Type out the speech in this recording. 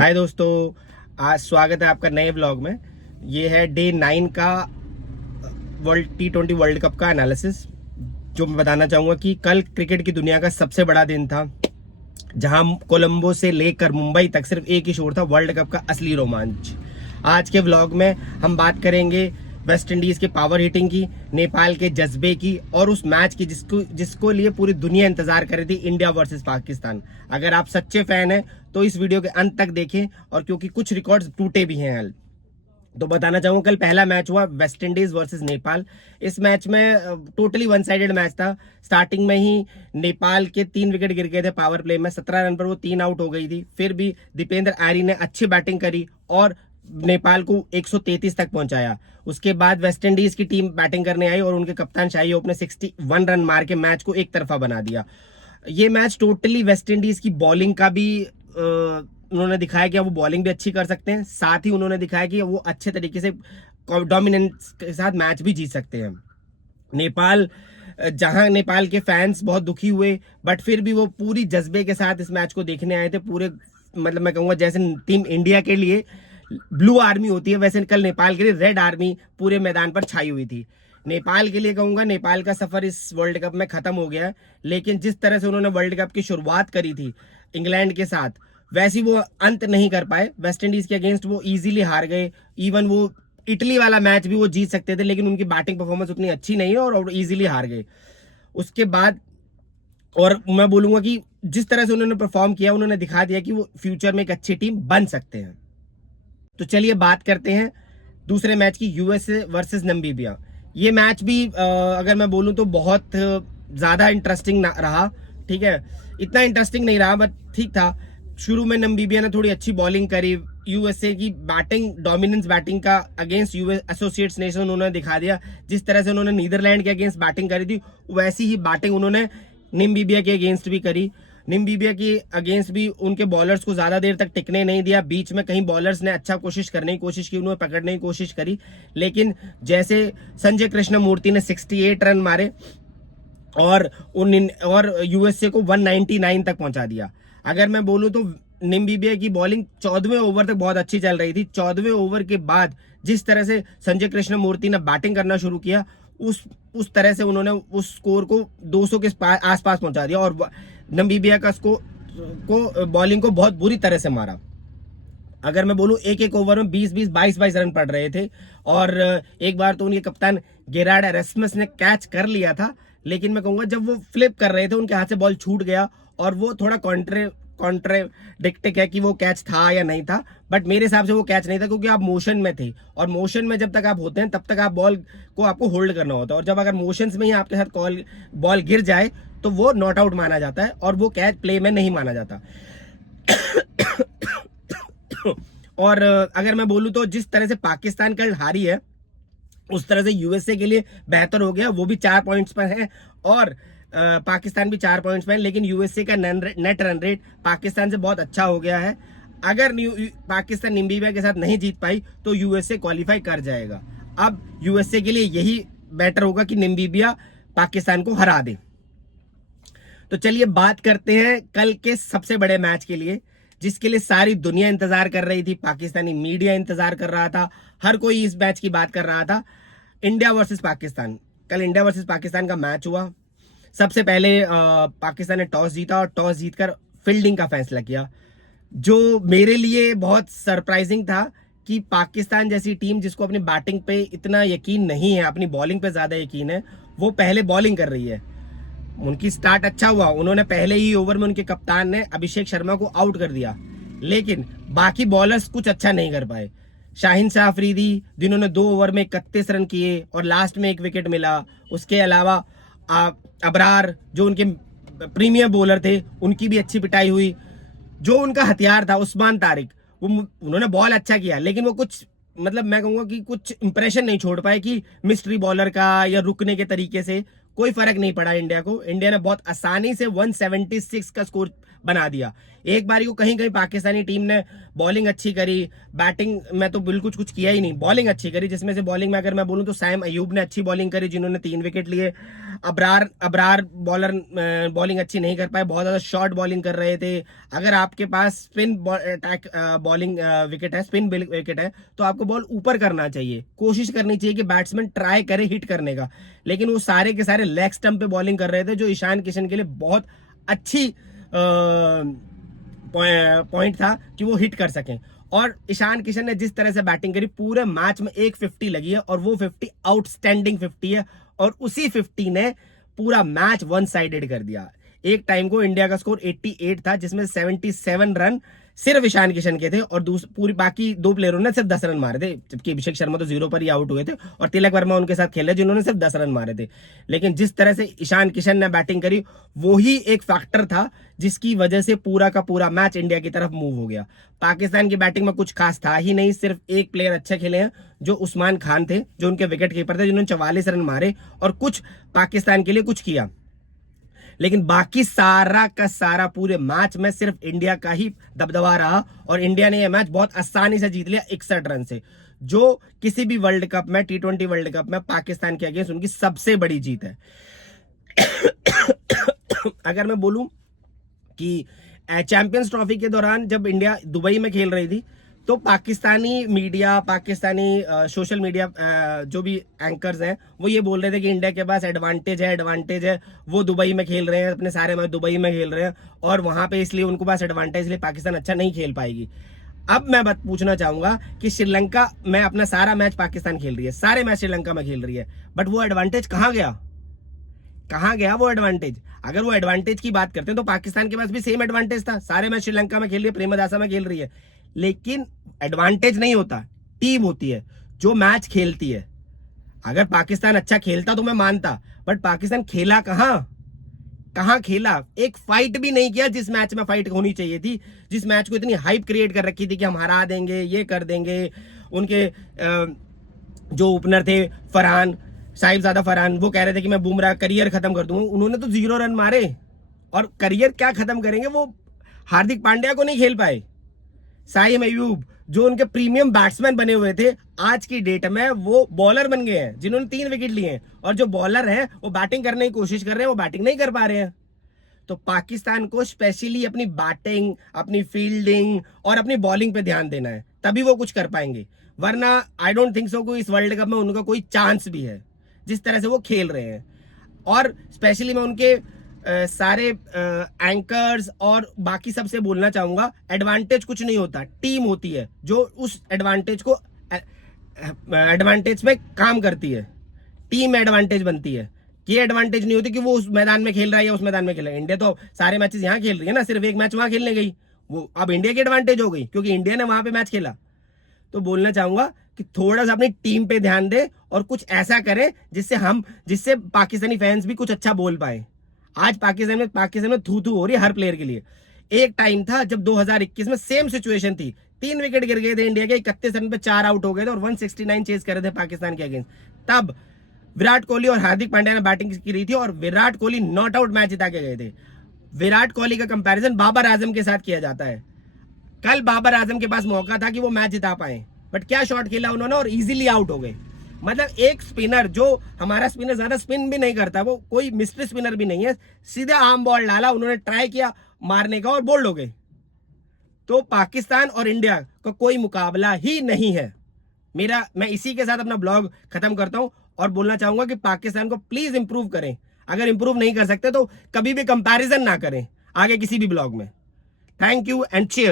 हाय दोस्तों, आज स्वागत है आपका नए व्लॉग में। ये है डे 9 का T20 वर्ल्ड कप का एनालिसिस। जो मैं बताना चाहूँगा कि कल क्रिकेट की दुनिया का सबसे बड़ा दिन था, जहां कोलंबो से लेकर मुंबई तक सिर्फ एक ही शोर था, वर्ल्ड कप का असली रोमांच। आज के व्लॉग में हम बात करेंगे वेस्ट इंडीज के पावर हिटिंग की, नेपाल के जज्बे की और उस मैच की जिसको लिए पूरी दुनिया इंतजार कर रही थी, इंडिया वर्सेस पाकिस्तान। अगर आप सच्चे फैन हैं तो इस वीडियो के अंत तक देखें, और क्योंकि कुछ रिकॉर्ड्स टूटे भी हैं कल, तो बताना चाहूंगा कल पहला मैच हुआ वेस्ट इंडीज वर्सेस नेपाल। इस मैच में टोटली वन साइडेड मैच था। स्टार्टिंग में ही नेपाल के 3 विकेट गिर गए थे पावर प्ले में, 17 रन पर वो 3 आउट हो गई थी। फिर भी दीपेंद्र आर्य ने अच्छी बैटिंग करी और नेपाल को 133 तक पहुंचाया। उसके बाद वेस्ट इंडीज की टीम बैटिंग करने आई और उनके कप्तान शाही होप ने 61 रन मार के मैच को एक तरफा बना दिया। ये मैच टोटली वेस्ट इंडीज की बॉलिंग का भी उन्होंने दिखाया कि वो बॉलिंग भी अच्छी कर सकते हैं, साथ ही उन्होंने दिखाया कि वो अच्छे तरीके से डोमिनेंस के साथ मैच भी जीत सकते हैं। जहां नेपाल के फैंस बहुत दुखी हुए, बट फिर भी वो पूरी जज्बे के साथ इस मैच को देखने आए थे। पूरे मतलब मैं कहूंगा जैसे टीम इंडिया के लिए ब्लू आर्मी होती है, वैसे कल नेपाल के लिए रेड आर्मी पूरे मैदान पर छाई हुई थी। नेपाल के लिए कहूंगा नेपाल का सफर इस वर्ल्ड कप में खत्म हो गया है, लेकिन जिस तरह से उन्होंने वर्ल्ड कप की शुरुआत करी थी इंग्लैंड के साथ, वैसी वो अंत नहीं कर पाए। वेस्ट इंडीज के अगेंस्ट वो इजीली हार गए। इवन वो इटली वाला मैच भी वो जीत सकते थे, लेकिन उनकी बैटिंग परफॉर्मेंस उतनी अच्छी नहीं है और इजीली हार गए। उसके बाद और मैं बोलूंगा कि जिस तरह से उन्होंने परफॉर्म किया, उन्होंने दिखा दिया कि वो फ्यूचर में एक अच्छी टीम बन सकते हैं। तो चलिए बात करते हैं दूसरे मैच की, यूएसए वर्सेस नमीबिया। ये मैच भी अगर मैं बोलूं तो बहुत ज्यादा इंटरेस्टिंग रहा। ठीक है, इतना इंटरेस्टिंग नहीं रहा बट ठीक था। शुरू में नमीबिया ने थोड़ी अच्छी बॉलिंग करी। यूएसए की बैटिंग, डोमिनेंस बैटिंग का अगेंस्ट यूएस एसोसिएट्स नेशन उन्होंने दिखा दिया। जिस तरह से उन्होंने नीदरलैंड के अगेंस्ट बैटिंग करी थी, वैसी ही बैटिंग उन्होंने नमीबिया के अगेंस्ट भी करी। नमीबिया की अगेंस्ट भी उनके बॉलर्स को ज्यादा देर तक टिकने नहीं दिया। बीच में कहीं बॉलर्स ने अच्छा करने की कोशिश की, उन्हें पकड़ने की कोशिश करी, लेकिन जैसे संजय कृष्णमूर्ति ने 68 रन मारे और यूएसए को 199 तक पहुंचा दिया। अगर मैं बोलूं तो नमीबिया की बॉलिंग 14वें ओवर तक बहुत अच्छी चल रही थी। 14वें ओवर के बाद जिस तरह से संजय कृष्णमूर्ति ने बैटिंग करना शुरू किया, उस तरह से उन्होंने उस स्कोर को 200 के आसपास पहुंचा दिया और नमीबिया का को बॉलिंग को बहुत बुरी तरह से मारा। अगर मैं बोलूं एक एक ओवर में 20-20, 22-22 रन पड़ रहे थे, और एक बार तो उनके कप्तान गेरार्ड एरेस्मस ने कैच कर लिया था, लेकिन मैं कहूंगा जब वो फ्लिप कर रहे थे उनके हाथ से बॉल छूट गया, और वो थोड़ा कॉन्ट्राडिक्टिक है कि वो कैच था या नहीं था, बट मेरे हिसाब से वो कैच नहीं था, क्योंकि आप मोशन में थे और मोशन में जब तक आप होते हैं तब तक आप बॉल को आपको होल्ड करना होता है, और जब अगर मोशंस में ही आपके साथ बॉल गिर जाए तो वो नॉट आउट माना जाता है और वो कैच प्ले में नहीं माना जाता। और अगर मैं बोलूं तो जिस तरह से पाकिस्तान कल हारी है, उस तरह से यूएसए के लिए बेहतर हो गया। वो भी 4 पॉइंट्स पर है और पाकिस्तान भी 4 पॉइंट्स पर है, लेकिन यूएसए का नेट रन रेट पाकिस्तान से बहुत अच्छा हो गया है। अगर पाकिस्तान नमीबिया के साथ नहीं जीत पाई तो यूएसए क्वालिफाई कर जाएगा। अब यूएसए के लिए यही बेटर होगा कि नमीबिया पाकिस्तान को हरा दे। तो चलिए बात करते हैं कल के सबसे बड़े मैच के लिए, जिसके लिए सारी दुनिया इंतजार कर रही थी, पाकिस्तानी मीडिया इंतजार कर रहा था, हर कोई इस मैच की बात कर रहा था। India versus Pakistan. कल इंडिया वर्सेस पाकिस्तान का मैच हुआ। सबसे पहले पाकिस्तान ने टॉस जीता और टॉस जीतकर फील्डिंग का फैसला किया, जो मेरे लिए बहुत सरप्राइजिंग था कि पाकिस्तान जैसी टीम जिसको अपनी बैटिंग पे इतना यकीन नहीं है, अपनी बॉलिंग पे ज्यादा यकीन है, वो पहले बॉलिंग कर रही है। उनकी स्टार्ट अच्छा हुआ, उन्होंने पहले ही ओवर में उनके कप्तान ने अभिषेक शर्मा को आउट कर दिया, लेकिन बाकी बॉलर्स कुछ अच्छा नहीं कर पाए। शाहीन शाह अफरीदी, जिन्होंने 2 ओवर में 31 रन किए और लास्ट में 1 विकेट मिला। उसके अलावा अबरार, जो उनके प्रीमियर बॉलर थे, उनकी भी अच्छी पिटाई हुई। जो उनका हथियार था उस्मान तारिक, उन्होंने बॉल अच्छा किया, लेकिन वो कुछ मतलब मैं कहूंगा कि कुछ इंप्रेशन नहीं छोड़ पाए कि मिस्ट्री बॉलर का या रुकने के तरीके से कोई फर्क नहीं पड़ा इंडिया को। इंडिया ने बहुत आसानी से 176 का स्कोर बना दिया। एक बारी को कहीं कहीं पाकिस्तानी टीम ने बॉलिंग अच्छी करी, बैटिंग में तो बिल्कुल कुछ किया ही नहीं, बॉलिंग अच्छी करी, जिसमें से बॉलिंग में अगर मैं बोलूं तो साइम अयूब ने अच्छी बॉलिंग करी जिन्होंने 3 विकेट लिए। अबरार बॉलर बॉलिंग अच्छी नहीं कर पाए, बहुत ज्यादा शॉर्ट बॉलिंग कर रहे थे। अगर आपके पास स्पिन अटैक बॉलिंग विकेट है, स्पिन विकेट है, तो आपको बॉल ऊपर करना चाहिए, कोशिश करनी चाहिए कि बैट्समैन ट्राई करे हिट करने का, लेकिन वो सारे के सारे लेग स्टंप पे बॉलिंग कर रहे थे, जो ईशान किशन के लिए बहुत अच्छी पॉइंट था कि वो हिट कर सकें। और ईशान किशन ने जिस तरह से बैटिंग करी, पूरे मैच में एक 50 लगी है और वो 50 आउटस्टैंडिंग 50 है, और उसी 50 ने पूरा मैच वन साइडेड कर दिया। एक टाइम को इंडिया का स्कोर 88 था, जिसमें 77 रन सिर्फ ईशान किशन के थे और पूरी बाकी 2 प्लेयरों ने सिर्फ 10 रन मारे थे, जबकि अभिषेक शर्मा तो 0 पर ही आउट हुए थे और तिलक वर्मा उनके साथ खेले जिन्होंने सिर्फ 10 रन मारे थे। लेकिन जिस तरह से ईशान किशन ने बैटिंग करी, वो ही एक फैक्टर था जिसकी वजह से पूरा का पूरा मैच इंडिया की तरफ मूव हो गया। पाकिस्तान की बैटिंग में कुछ खास था ही नहीं, सिर्फ एक प्लेयर अच्छे खेले हैं जो उस्मान खान थे, जो उनके विकेट कीपर थे, जिन्होंने 44 रन मारे और कुछ पाकिस्तान के लिए कुछ किया। लेकिन बाकी सारा का सारा पूरे मैच में सिर्फ इंडिया का ही दबदबा रहा और इंडिया ने यह मैच बहुत आसानी से जीत लिया 61 रन से, जो किसी भी वर्ल्ड कप में, T20 वर्ल्ड कप में पाकिस्तान के अगेंस्ट उनकी सबसे बड़ी जीत है। अगर मैं बोलूं कि चैंपियंस ट्रॉफी के दौरान जब इंडिया दुबई में खेल रही थी, तो Pakistani media, Pakistani social media जो भी एंकर्स हैं, वो ये बोल रहे थे कि इंडिया के पास एडवांटेज है, वो दुबई में खेल रहे हैं, अपने सारे मैच दुबई में खेल रहे हैं और वहां पे इसलिए उनको पास एडवांटेज, इसलिए पाकिस्तान अच्छा नहीं खेल पाएगी। अब मैं बात पूछना चाहूंगा कि श्रीलंका में अपना सारा मैच पाकिस्तान खेल रही है, सारे मैच श्रीलंका में खेल रही है, बट वो एडवांटेज कहाँ गया वो एडवांटेज? अगर वो एडवांटेज की बात करते हैं तो पाकिस्तान के पास भी सेम एडवांटेज था, सारे मैच श्रीलंका में खेल रही है, प्रेमदासा में खेल रही है, लेकिन एडवांटेज नहीं होता, टीम होती है जो मैच खेलती है। अगर पाकिस्तान अच्छा खेलता तो मैं मानता, बट पाकिस्तान खेला कहां खेला? एक फाइट भी नहीं किया जिस मैच में फाइट होनी चाहिए थी, जिस मैच को इतनी हाइप क्रिएट कर रखी थी कि हम हरा देंगे, ये कर देंगे। उनके जो ओपनर थे साहिबजादा फरहान, वो कह रहे थे कि मैं बुमराह करियर खत्म कर दूंगा, उन्होंने तो 0 रन मारे और करियर क्या खत्म करेंगे, वो हार्दिक पांड्या को नहीं खेल पाए। साइम अयूब जो उनके प्रीमियम बैट्समैन बने हुए थे, आज की डेट में वो बॉलर बन गए हैं जिन्होंने 3 विकेट लिए हैं, और जो बॉलर हैं वो बैटिंग करने की कोशिश कर रहे हैं, वो बैटिंग नहीं कर पा रहे हैं। तो पाकिस्तान को स्पेशली अपनी बैटिंग, अपनी फील्डिंग और अपनी बॉलिंग पे ध्यान देना है, तभी वो कुछ कर पाएंगे, वरना आई डोंट थिंक सो इस वर्ल्ड कप में उनका कोई चांस भी है जिस तरह से वो खेल रहे हैं। और स्पेशली मैं उनके सारे एंकर्स और बाकी सबसे बोलना चाहूंगा, एडवांटेज कुछ नहीं होता, टीम होती है जो उस एडवांटेज को एडवांटेज में काम करती है, टीम एडवांटेज बनती है। ये एडवांटेज नहीं होती कि वो उस मैदान में खेल रहा है या उस मैदान में खेल रहा है। इंडिया तो सारे मैचेस यहाँ खेल रही है ना, सिर्फ एक मैच वहां खेलने गई, वो अब इंडिया की एडवांटेज हो गई क्योंकि इंडिया ने वहां पे मैच खेला। तो बोलना चाहूंगा कि थोड़ा सा अपनी टीम पे ध्यान दे और कुछ ऐसा करे जिससे पाकिस्तानी फैंस भी कुछ अच्छा बोल पाए। आज पाकिस्तान में थू थू हो रही है हर प्लेयर के लिए। एक टाइम था जब 2021 में सेम सिचुएशन थी, 3 विकेट गिर गए थे इंडिया के, 31 रन पे 4 आउट हो गए थे और 169 चेज कर रहे थे पाकिस्तान के अगेंस्ट। तब विराट कोहली और हार्दिक पांड्या ने बैटिंग की रही थी और Virat Kohli not out match जिता के गए थे। विराट कोहली का कंपैरिजन बाबर आजम के साथ किया जाता है। कल बाबर आजम के पास मौका था कि वो मैच जिता पाए, बट क्या शॉट खेला उन्होंने और इजीली आउट हो गए। मतलब एक स्पिनर, जो हमारा स्पिनर ज्यादा स्पिन भी नहीं करता, वो कोई मिस्ट्री स्पिनर भी नहीं है, सीधे आर्म बॉल डाला, उन्होंने ट्राई किया मारने का और बोल्ड हो गए। तो पाकिस्तान और इंडिया का कोई मुकाबला ही नहीं है। मैं इसी के साथ अपना ब्लॉग खत्म करता हूं और बोलना चाहूंगा कि पाकिस्तान को प्लीज इंप्रूव करें। अगर इंप्रूव नहीं कर सकते तो कभी भी कंपैरिजन ना करें आगे किसी भी ब्लॉग में। Thank you and cheers.